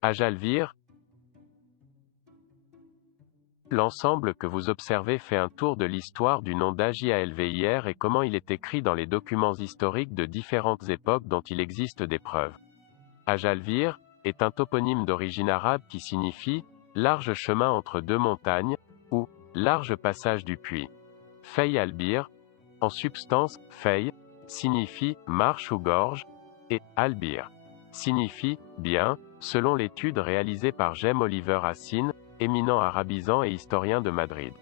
Ajalvir. L'ensemble que vous observez fait un tour de l'histoire du nom d'Ajalvir et comment il est écrit dans les documents historiques de différentes époques dont il existe des preuves. Ajalvir est un toponyme d'origine arabe qui signifie « large chemin entre deux montagnes » ou « large passage du puits ». Fey Albir, en substance, Fey, signifie « marche ou gorge » et « Albir » signifie « bien », selon l'étude réalisée par Jaime Oliver Assine, éminent arabisant et historien de Madrid.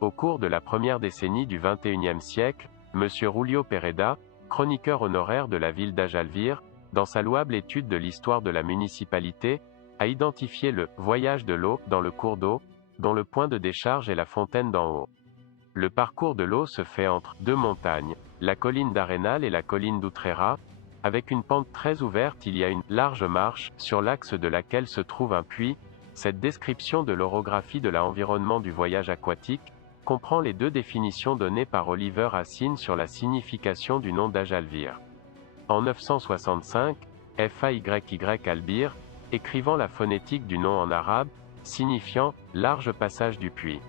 Au cours de la première décennie du XXIe siècle, M. Julio Pereda, chroniqueur honoraire de la ville d'Ajalvir, dans sa louable étude de l'histoire de la municipalité, a identifié le « voyage de l'eau » dans le cours d'eau, dont le point de décharge est la fontaine d'en haut. Le parcours de l'eau se fait entre deux montagnes, la colline d'Arenal et la colline d'Utrera. Avec une pente très ouverte, il y a une large marche, sur l'axe de laquelle se trouve un puits. Cette description de l'orographie de l'environnement du voyage aquatique comprend les deux définitions données par Oliver Assine sur la signification du nom d'Ajalvir. En 965, Fayy Albir, écrivant la phonétique du nom en arabe, signifiant « large passage du puits ».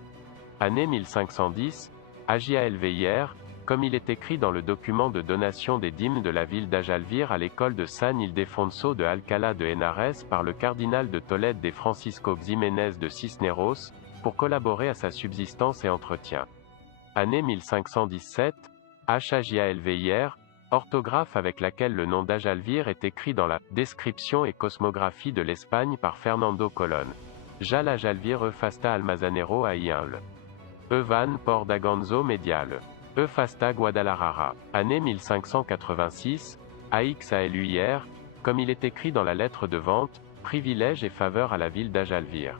Année 1510, Ajalvir, comme il est écrit dans le document de donation des dîmes de la ville d'Ajalvir à l'école de San Ildefonso de Alcalá de Henares par le cardinal de Tolède de Francisco Ximénez de Cisneros, pour collaborer à sa subsistance et entretien. Année 1517, Ajalvir, orthographe avec laquelle le nom d'Ajalvir est écrit dans la « Description et cosmographie de l'Espagne » par Fernando Colón. Jal Ajalvir Fasta Almazanero Aïenle. Van Port d'Aganzo Medial. Fasta Guadalajara. Année 1586, Axalur, comme il est écrit dans la lettre de vente, privilège et faveur à la ville d'Ajalvir.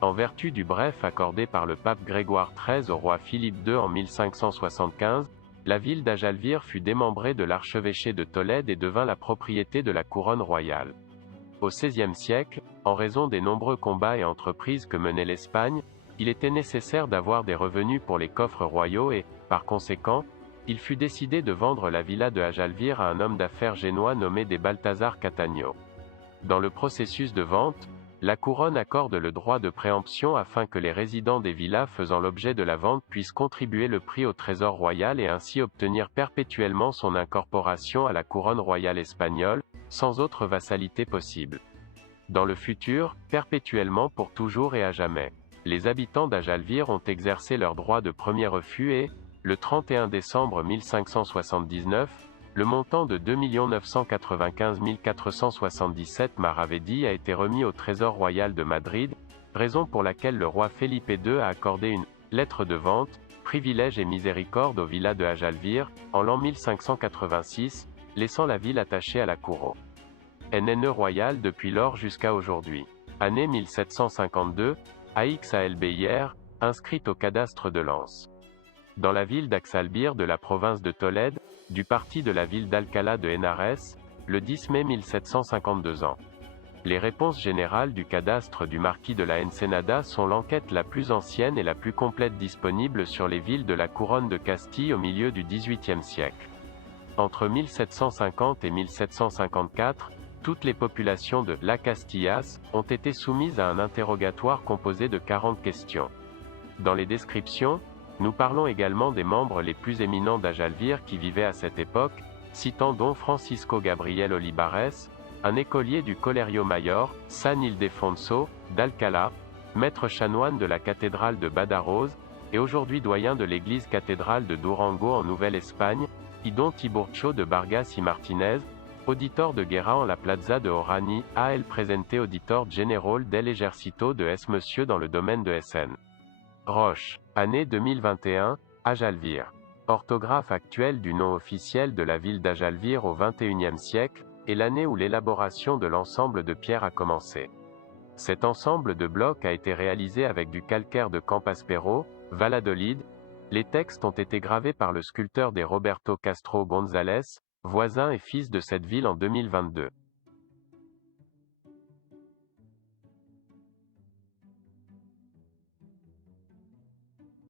En vertu du bref accordé par le pape Grégoire XIII au roi Philippe II en 1575, la ville d'Ajalvir fut démembrée de l'archevêché de Tolède et devint la propriété de la couronne royale. Au XVIe siècle, en raison des nombreux combats et entreprises que menait l'Espagne, il était nécessaire d'avoir des revenus pour les coffres royaux et, par conséquent, il fut décidé de vendre la villa de Ajalvir à un homme d'affaires génois nommé de Balthazar Cattaneo. Dans le processus de vente, la couronne accorde le droit de préemption afin que les résidents des villas faisant l'objet de la vente puissent contribuer le prix au trésor royal et ainsi obtenir perpétuellement son incorporation à la couronne royale espagnole, sans autre vassalité possible. Dans le futur, perpétuellement pour toujours et à jamais. Les habitants d'Ajalvir ont exercé leur droit de premier refus et, le 31 décembre 1579, le montant de 2 995 477 maravedis a été remis au Trésor royal de Madrid, raison pour laquelle le roi Felipe II a accordé une « lettre de vente, privilège et miséricorde » aux villas de Ajalvir, en l'an 1586, laissant la ville attachée à la couronne royale depuis lors jusqu'à aujourd'hui. Année 1752, Axalbir, inscrite au cadastre de Lens. Dans la ville d'Axalbir de la province de Tolède, du parti de la ville d'Alcalá de Henares, le 10 mai 1752 ans. Les réponses générales du cadastre du marquis de la Ensenada sont l'enquête la plus ancienne et la plus complète disponible sur les villes de la couronne de Castille au milieu du XVIIIe siècle. Entre 1750 et 1754, toutes les populations de La Castillas ont été soumises à un interrogatoire composé de 40 questions. Dans les descriptions, nous parlons également des membres les plus éminents d'Ajalvir qui vivaient à cette époque, citant Don Francisco Gabriel Olivares, un écolier du Colegio Mayor, San Ildefonso, d'Alcalá, maître chanoine de la cathédrale de Badajoz, et aujourd'hui doyen de l'église cathédrale de Durango en Nouvelle-Espagne, y Don Tiburcio de Vargas y Martinez, auditor de guerra en la plaza de Orani, a el presente auditor general del ejército de S. Monsieur dans le domaine de SN. Roche. Année 2021, Ajalvir. Orthographe actuelle du nom officiel de la ville d'Ajalvir au XXIe siècle, et l'année où l'élaboration de l'ensemble de pierres a commencé. Cet ensemble de blocs a été réalisé avec du calcaire de Campaspero, Valladolid. Les textes ont été gravés par le sculpteur de Roberto Castro González, voisin et fils de cette ville en 2022.